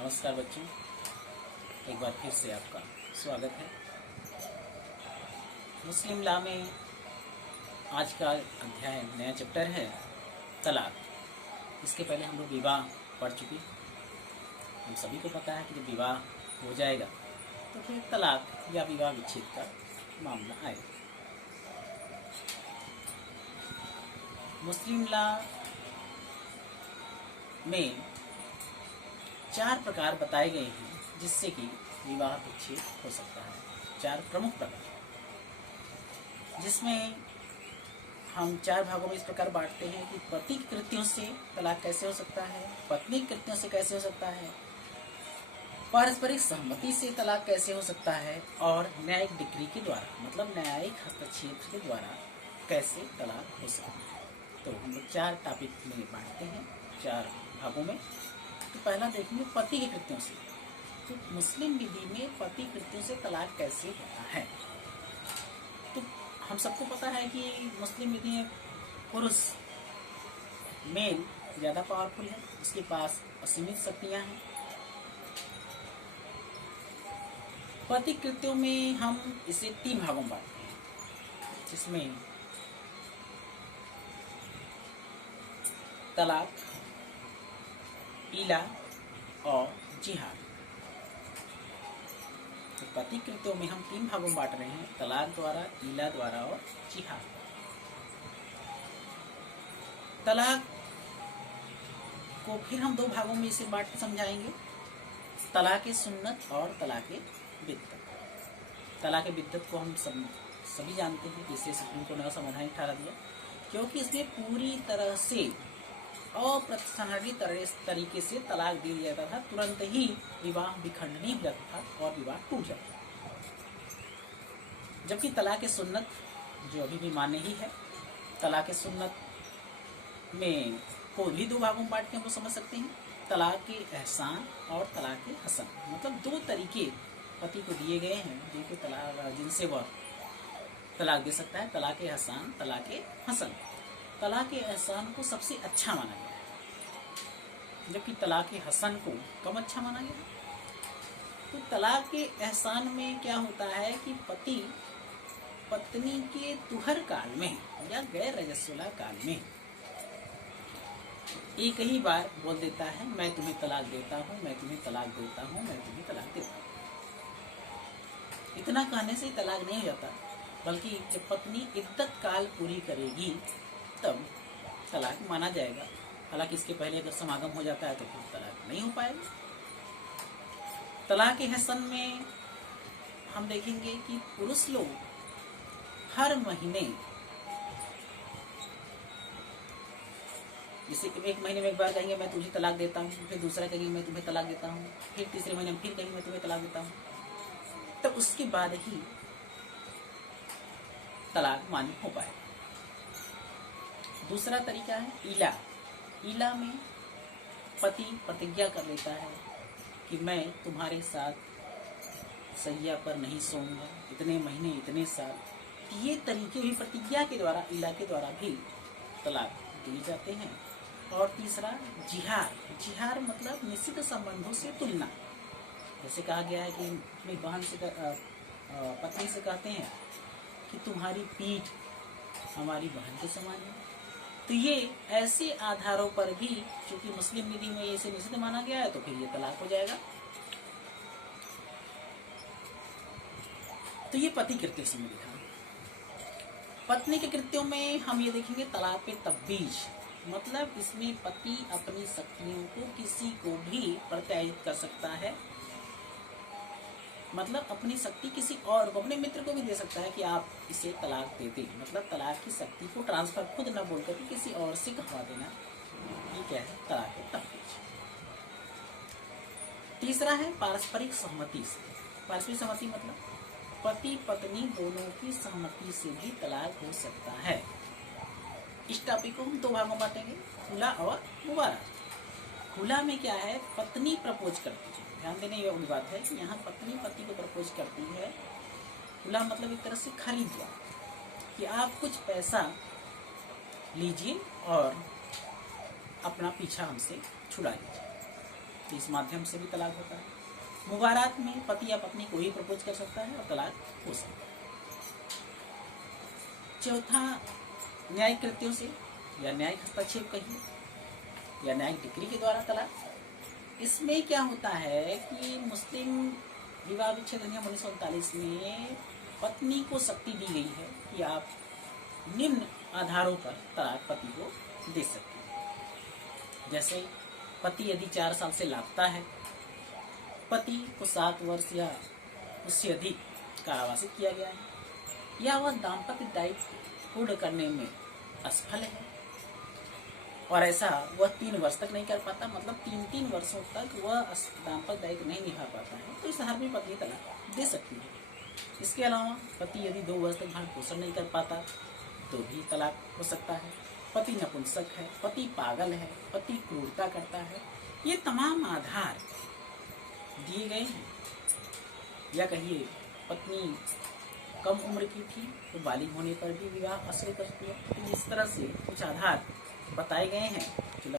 नमस्कार बच्चों, एक बार फिर से आपका स्वागत है। मुस्लिम लॉ में आज का अध्याय नया चैप्टर है तलाक। इसके पहले हम लोग विवाह पढ़ चुके। हम सभी को पता है कि जब विवाह हो जाएगा तो फिर तलाक या विवाह विच्छेद का मामला आएगा। मुस्लिम लॉ में 4 प्रकार बताए गए हैं जिससे कि विवाह विच्छेद हो सकता है। 4 प्रमुख प्रकार, जिसमें हम 4 भागों में इस प्रकार बांटते हैं कि पति की कृत्यों से तलाक कैसे हो सकता है, पत्नी की कृत्यों से कैसे हो सकता है, पारस्परिक सहमति से तलाक कैसे हो सकता है, और न्यायिक डिक्री के द्वारा मतलब न्यायिक हस्तक्षेप के द्वारा कैसे तलाक हो सकता है। तो हम लोग 4 टॉपिक में बांटते हैं, 4 भागों में। तो पहला देखेंगे पति के कृत्यों से। तो मुस्लिम विधि में पति कृत्यों से तलाक कैसे होता है। तो हम सबको पता है कि मुस्लिम विधि में पुरुष मेल ज़्यादा पावरफुल है, उसके पास असीमित शक्तियाँ हैं। पति कृत्यों में हम इसे 3 भागों में बांटते हैं, जिसमें तलाक, ईला और जिहाद। तो पति कृत्यों में हम 3 भागों में बांट रहे हैं, तलाक द्वारा, ईला द्वारा और जिहाद। तलाक को फिर हम 2 भागों में इसे बांट समझाएंगे, तलाक सुन्नत और तलाक बिद्दत। तलाक बिद्दत को हम सभी जानते हैं, जिससे सुप्रीम कोर्ट ने समाधान ठहरा दिया, क्योंकि इसमें पूरी तरह से अप्रतिसंहरणीय तरीके से तलाक दे दिया जाता था। तुरंत ही विवाह विखंडनीय हो जाता था और विवाह टूट जाता था। जबकि तलाक सुन्नत जो अभी भी मान्य ही है, तलाक सुन्नत में को भी 2 भागों में बांट के हम लोग समझ सकते हैं, तलाक एहसान और तलाक हसन। मतलब 2 तरीके पति को दिए गए हैं जिनसे वह तलाक दे सकता है, तलाक एहसान, तलाक हसन। तलाक एहसान को सबसे अच्छा माना गया है, जबकि तलाक हसन को कम अच्छा माना गया है। तो तलाक एहसान में क्या होता है कि पति पत्नी के तुहर काल में या गैर रजस्वला काल में एक ही बार बोल देता है, मैं तुम्हें तलाक देता हूँ, मैं तुम्हें तलाक देता हूँ, मैं तुम्हें तलाक देता हूँ। इतना कहने से तलाक नहीं हो जाता, बल्कि जब पत्नी इद्दत काल पूरी करेगी तब तलाक माना जाएगा। हालांकि इसके पहले अगर समागम हो जाता है तो फिर तलाक नहीं हो पाएगा। तलाक हसन में हम देखेंगे कि पुरुष लोग हर महीने, जैसे 1 महीने में एक बार कहेंगे मैं तुझे तलाक देता हूँ, फिर दूसरा कहेंगे मैं तुम्हें तलाक देता हूँ, फिर तीसरे महीने में फिर कहेंगे मैं तुम्हें तलाक देता हूँ, तब उसके बाद ही तलाक मान्य हो पाएगा। दूसरा तरीका है ईला। ईला में पति प्रतिज्ञा कर लेता है कि मैं तुम्हारे साथ सैया पर नहीं सोऊंगा इतने महीने इतने साल। ये तरीके भी प्रतिज्ञा के द्वारा, ईला के द्वारा भी तलाक दिए जाते हैं। और तीसरा जिहार। जिहार मतलब निश्चित संबंधों से तुलना। जैसे कहा गया है कि अपनी बहन से पत्नी से कहते हैं कि तुम्हारी पीठ हमारी बहन के समान है। तो ये ऐसे आधारों पर भी, चूंकि मुस्लिम विधि में इसे निषिद्ध माना गया है, तो फिर ये तलाक हो जाएगा। तो ये पति कृत्यों से लिखा। पत्नी के कृत्यों में हम ये देखेंगे तलाक पे तब्दीज। मतलब इसमें पति अपनी शक्तियों को किसी को भी प्रत्यायित कर सकता है। मतलब अपनी शक्ति किसी और को, अपने मित्र को भी दे सकता है कि आप इसे तलाक दे दें। मतलब तलाक की शक्ति को ट्रांसफर खुद न बोल करके किसी और से कहवा देना, ये क्या है, तलाक है तफ्तीश। तीसरा है पारस्परिक सहमति से। पारस्परिक सहमति मतलब पति पत्नी दोनों की सहमति से भी तलाक हो सकता है। इस टॉपिक को हम 2 भागों में बांटेंगे, खुला और मुबारक। खुला में क्या है, पत्नी प्रपोज करती है। ध्यान देने योग्य बात है कि यहाँ पत्नी पति को प्रपोज करती है। खुला मतलब एक तरह से खरीद लिया कि आप कुछ पैसा लीजिए और अपना पीछा हमसे छुड़ा लीजिए। तो इस माध्यम से भी तलाक होता है। मुबारात में पति या पत्नी को ही प्रपोज कर सकता है और तलाक हो सकता है। चौथा, न्यायिक कृत्यों से या न्यायिक हस्तक्षेप कहिए या न्यायिक डिक्री के द्वारा तलाक। इसमें क्या होता है कि मुस्लिम विवाह विच्छेद अधिनियम 1939 में पत्नी को शक्ति दी गई है कि आप निम्न आधारों पर तलाक पति को दे सकते हैं। जैसे पति यदि 4 साल से लापता है, पति को 7 वर्ष या उससे अधिक कारावासित किया गया है, या वह दाम्पत्य दायित्व पूर्ण करने में असफल है और ऐसा वह 3 वर्ष तक नहीं कर पाता, मतलब 3 वर्षों तक वह दाम्पत्य दायित्व नहीं निभा पाता है, तो इस आधार में पत्नी तलाक दे सकती है। इसके अलावा पति यदि 2 वर्ष तक भरण पोषण नहीं कर पाता तो भी तलाक हो सकता है। पति नपुंसक है, पति पागल है, पति क्रूरता करता है, ये तमाम आधार दिए गए हैं। या कहिए पत्नी कम उम्र की थी तो बालिग होने पर भी विवाह अस्वीकृत किया। तो इस तरह से कुछ आधार बताए गए हैं